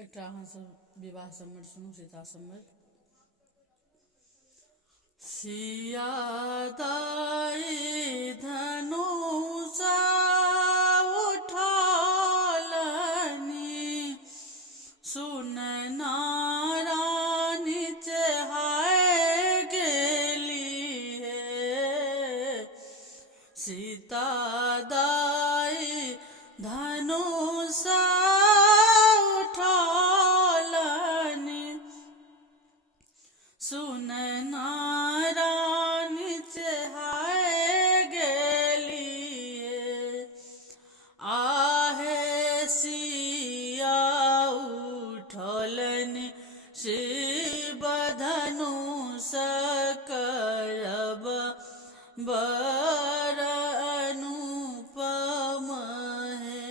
एकटा अहाँ सब विवाह सम्मत सुनू सीता सम्मत। सिया दाई धनुषा उठालनी सुन नारानी चहाय गेली है। सीता दाई धनुषा उठालनी सुन नारानी चहाय गेली है। आहे सिया उठलनि शिव धनुष करब बर अनुपम है।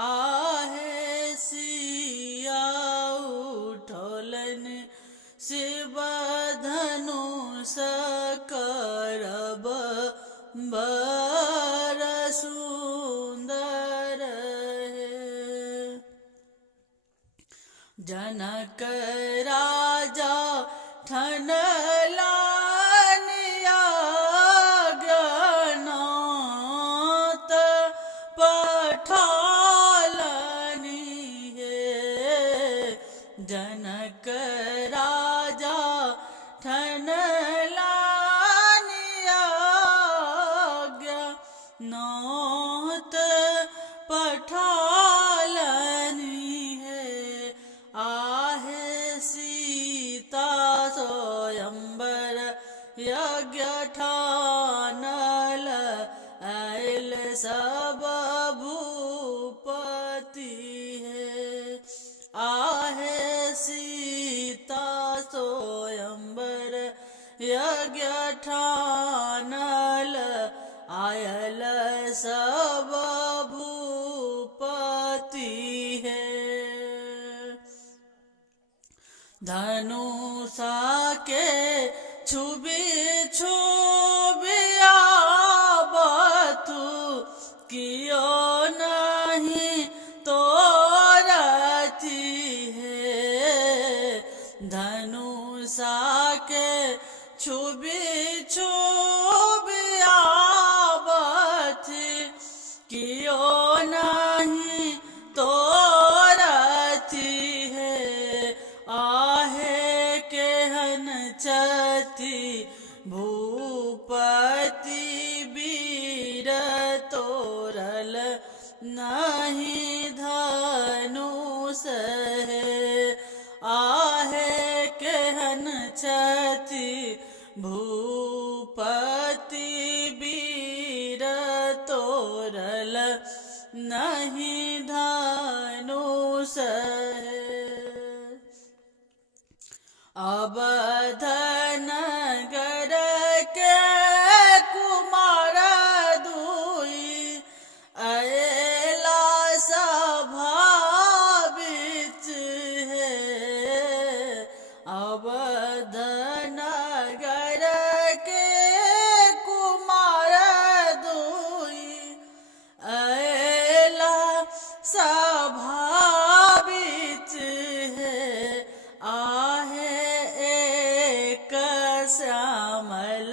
आहे सिया उठलनि शिव धनुष करब बर सुंदर है। जनक राजा ठनलानि आज्ञानात पठालनि है। जनक राजा ठनलानि आज्ञानात पठालनि है। आहे सीता स्वयंवर यज्ञ ठानल आयल सब भूपति है। आहे सीता स्वयंवर यज्ञ ठानल आयल सब भूपति है। धनुषा के छुबी छुबी आबतु कियो नहीं तोरती है। धनुषा के छुबी छुबी आबत कियो नहीं तोरती है। आहे केहन चति भूपति वीर तोरल नहीं धनुष है। आहे केहन चति भूपति वीर तोरल नहीं धनुष है। अवध नगर के कुमार दुई अयला सभा बिच है। अवध नगर के कुमार दुई अयला सभा बिच है। आहे एक श्यामल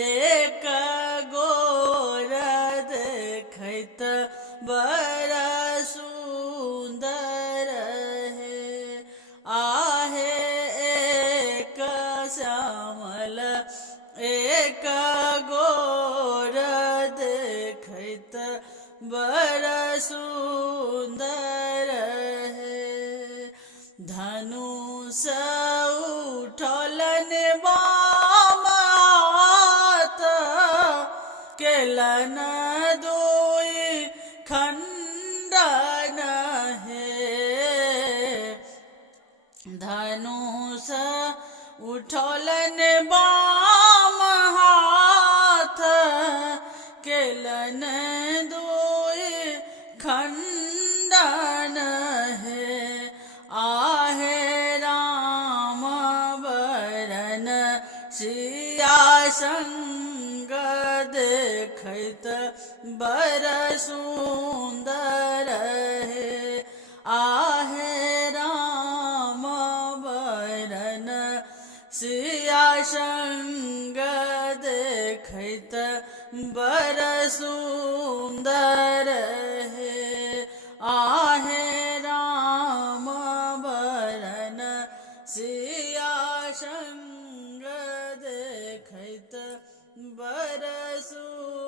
एक गोर देखत बर सुंदर है। आहे एक श्यामल एक गोर देखत बर सुंदर है। धनुष उठलन बाम हाथ केलन दुई खंडन है। धनुष उठलन बाम हाथ केलन दुई खंडन है। आहे राम बरन सिया संग देखत बर सुंदर है। आहे सिया संग देखत बर सुंदर है। आहे राम बरन सिया संग देखत बर सुंदर